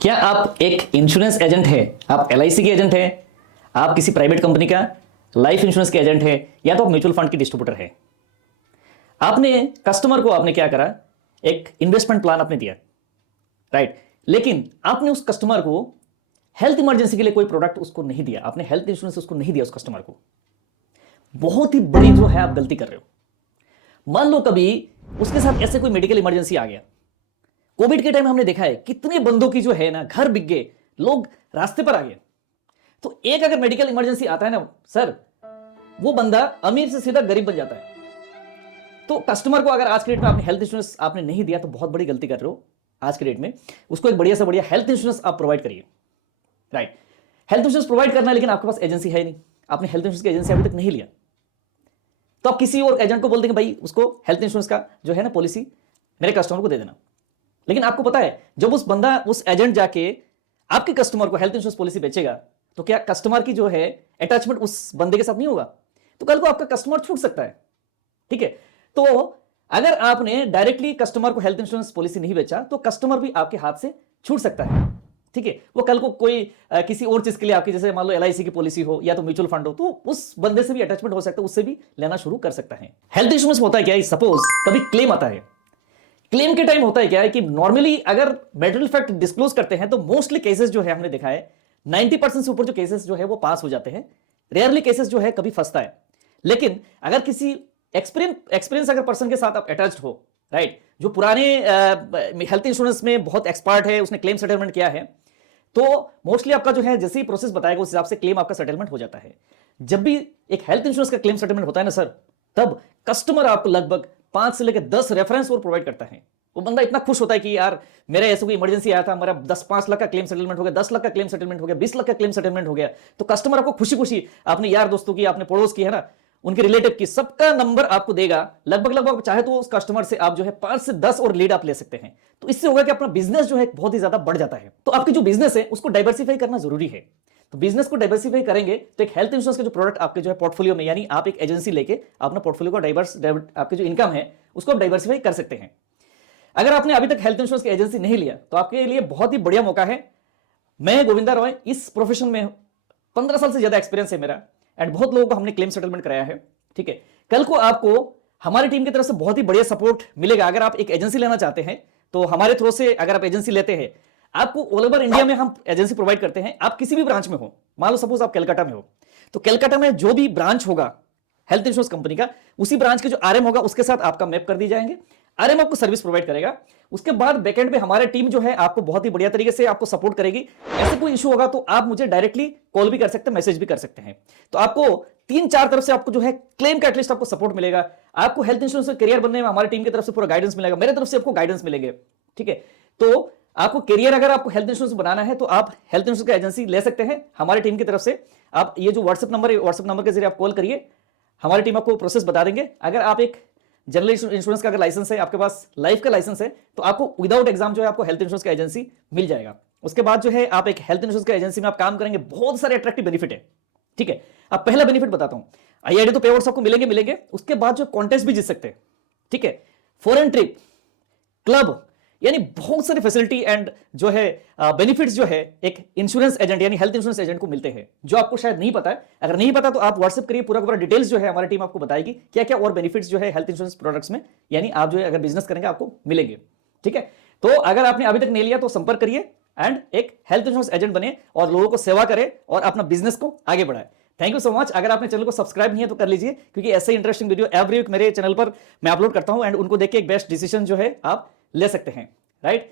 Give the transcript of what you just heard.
क्या आप एक इंश्योरेंस एजेंट है, आप एलआईसी के एजेंट है, आप किसी प्राइवेट कंपनी का लाइफ इंश्योरेंस के एजेंट है, या तो आप म्यूचुअल फंड की डिस्ट्रीब्यूटर है। आपने कस्टमर को आपने क्या करा, एक इन्वेस्टमेंट प्लान आपने दिया, राइट। लेकिन आपने उस कस्टमर को हेल्थ इमरजेंसी के लिए कोई प्रोडक्ट उसको नहीं दिया, आपने हेल्थ इंश्योरेंस उसको नहीं दिया उस कस्टमर को। बहुत ही बड़ी जो है आप गलती कर रहे हो। मान लो कभी उसके साथ ऐसे कोई मेडिकल इमरजेंसी आ गया। कोविड के टाइम हमने देखा है कितने बंदों की जो है ना घर बिक गए, लोग रास्ते पर आ गए। तो एक अगर मेडिकल इमरजेंसी आता है ना सर, वो बंदा अमीर से सीधा गरीब बन जाता है। तो कस्टमर को अगर आज के डेट में आपने हेल्थ इंश्योरेंस आपने नहीं दिया तो बहुत बड़ी गलती कर रहे हो। आज के डेट में उसको एक बढ़िया से बढ़िया हेल्थ इंश्योरेंस आप प्रोवाइड करिए, राइट। हेल्थ इंश्योरेंस प्रोवाइड करना है, लेकिन आपके पास एजेंसी है नहीं, आपने हेल्थ इंश्योरेंस की एजेंसी अभी तक नहीं लिया, तो आप किसी और एजेंट को बोल देंगे भाई उसको हेल्थ इंश्योरेंस का जो है ना पॉलिसी मेरे कस्टमर को दे देना। लेकिन आपको पता है जब उस बंदा उस एजेंट जाके आपके कस्टमर को हेल्थ इंश्योरेंस पॉलिसी बेचेगा तो क्या कस्टमर की जो है अटैचमेंट उस बंदे के साथ नहीं होगा? तो कल को आपका कस्टमर छूट सकता है, ठीक है। तो अगर आपने डायरेक्टली कस्टमर को हेल्थ इंश्योरेंस पॉलिसी नहीं बेचा तो कस्टमर भी आपके हाथ से छूट सकता है, ठीक है। वो कल को कोई किसी और चीज के लिए आपकी, जैसे मान लो एलआईसी की पॉलिसी हो या तो म्यूचुअल फंड हो, तो उस बंदे से भी अटैचमेंट हो सकता है, उससे भी लेना शुरू कर सकता है। हेल्थ इंश्योरेंस होता है क्या, सपोज कभी क्लेम आता है, क्लेम के टाइम होता है क्या है कि नॉर्मली अगर मेटेरियल फैक्ट डिस्क्लोज करते हैं तो मोस्टली केसेस जो है हमने देखा है 90% से ऊपर जो केसेस जो है वो पास हो जाते हैं। रेयरली केसेस जो है कभी फंसता है। लेकिन अगर किसी एक्सपीरियंस अगर पर्सन के साथ आप अटैच्ड हो, राइट, जो पुराने हेल्थ इंश्योरेंस में बहुत एक्सपर्ट है, उसने क्लेम सेटलमेंट किया है, तो मोस्टली आपका जो है जैसे ही प्रोसेस बताएगा उस हिसाब से क्लेम आपका सेटलमेंट हो जाता है। जब भी एक हेल्थ इंश्योरेंस का क्लेम सेटलमेंट होता है ना सर, तब कस्टमर आपको लगभग 5 से लेकर 10 रेफरेंस और प्रोवाइड करता है। वो बंदा इतना खुश होता है कि यार मेरा ऐसा कोई इमरजेंसी आया था, मेरा 5 लाख का क्लेम सेटलमेंट हो गया, 10 लाख का क्लेम सेटलमेंट हो गया, 20 लाख का क्लेम सेटलमेंट हो गया। तो कस्टमर आपको खुशी खुशी अपने यार दोस्तों की, अपने पड़ोस की है ना, उनके रिलेटिव की, सबका नंबर आपको देगा। लगभग चाहे तो उस कस्टमर से आप जो है 5 से 10 और लीड आप ले सकते हैं। तो इससे होगा कि अपना बिजनेस जो है बहुत ही ज्यादा बढ़ जाता है। तो आपकी जो बिजनेस है उसको डाइवर्सिफाई करना जरूरी है। तो बिजनेस को डाइवर्सिफाई करेंगे तो एक हेल्थ इंश्योरेंस के जो प्रोडक्ट आपके जो है पोर्टफोलियो में, यानी आप एक एजेंसी लेके अपना पोर्टफोलियो का आपकी जो इनकम है उसको आप डाइवर्सिफाई कर सकते हैं। अगर आपने अभी तक हेल्थ इंश्योरेंस की एजेंसी नहीं लिया तो आपके लिए बहुत ही बढ़िया मौका है। मैं गोविंदा रॉय इस प्रोफेशन में 15 साल से ज्यादा एक्सपीरियंस है मेरा, एंड बहुत लोगों को हमने क्लेम सेटलमेंट कराया है, ठीक है। कल को आपको हमारी टीम की तरफ से बहुत ही बढ़िया सपोर्ट मिलेगा। अगर आप एक एजेंसी लेना चाहते हैं तो हमारे थ्रू से अगर आप एजेंसी लेते हैं, आपको ऑल ओवर इंडिया में हम एजेंसी प्रोवाइड करते हैं। आप किसी भी ब्रांच में हो, मान लो सपोज आप कलकत्ता में हो, तो कलकत्ता में जो भी ब्रांच होगा हेल्थ इंश्योरेंस कंपनी का, उसी ब्रांच के जो आरएम होगा उसके साथ आपका मैप कर दी जाएंगे। आरएम आपको सर्विस प्रोवाइड करेगा। उसके बाद बैकएंड पे हमारी टीम जो है आपको बहुत ही बढ़िया तरीके से आपको सपोर्ट करेगी। ऐसे कोई इशू होगा तो आप मुझे डायरेक्टली कॉल भी कर सकते हैं, मैसेज भी कर सकते हैं। तो आपको 3-4 तरफ से आपको जो है क्लेम का एटलीस्ट आपको सपोर्ट मिलेगा। आपको हेल्थ इंश्योरेंस में करियर बनने में हमारी टीम की तरफ से पूरा गाइडेंस मिलेगा, मेरे तरफ से आपको गाइडेंस मिलेंगे, ठीक है। तो आपको करियर अगर आपको हेल्थ इंश्योरेंस बनाना है तो आप हेल्थ इंश्योरेंस का एजेंसी ले सकते हैं हमारी टीम की तरफ से। आप ये जो व्हाट्सएप नंबर है, व्हाट्सएप नंबर के जरिए आप कॉल करिए, हमारी टीम आपको प्रोसेस बता देंगे। अगर आप एक जनरल इंश्योरेंस का अगर लाइसेंस है, आपके पास लाइफ का लाइसेंस है, तो आपको विदाउट एग्जाम जो है आपको हेल्थ इंश्योरेंस का एजेंसी मिल जाएगा। उसके बाद जो है आप एक हेल्थ इंश्योरेंस का एजेंसी में आप काम करेंगे, बहुत सारे अट्रैक्टिव बेनिफिट है, ठीक है। अब पहला बेनिफिट बताता हूं, आईआईडी तो पे आउट्स आपको मिलेंगे। उसके बाद जो कॉन्टेस्ट भी जीत सकते हैं, ठीक है। फॉरेन ट्रिप, क्लब, यानी बहुत सारी फैसिलिटी एंड जो है बेनिफिट्स जो है एक इंश्योरेंस एजेंट यानी हेल्थ इंश्योरेंस एजेंट को मिलते हैं, जो आपको शायद नहीं पता है। अगर नहीं पता तो आप व्हाट्सएप करिए, पूरा डिटेल्स जो है हमारी टीम आपको बताएगी क्या क्या और बेनिफिट्स जो है हेल्थ इंश्योरेंस प्रोडक्ट्स में, यानी आप जो है अगर बिजनेस करेंगे आपको मिलेंगे, ठीक है। तो अगर आपने अभी तक नहीं लिया तो संपर्क करिए एंड एक हेल्थ इंश्योरेंस एजेंट बने और लोगों को सेवा करे और अपना बिजनेस को आगे बढ़ाए। Thank you so much. अगर आपने चैनल को सब्सक्राइब नहीं है तो कर लीजिए, क्योंकि ऐसे इंटरेस्टिंग वीडियो एवरी वीक मेरे चैनल पर मैं अपलोड करता हूं एंड उनको देख के एक बेस्ट डिसीजन जो है आप ले सकते हैं, राइट।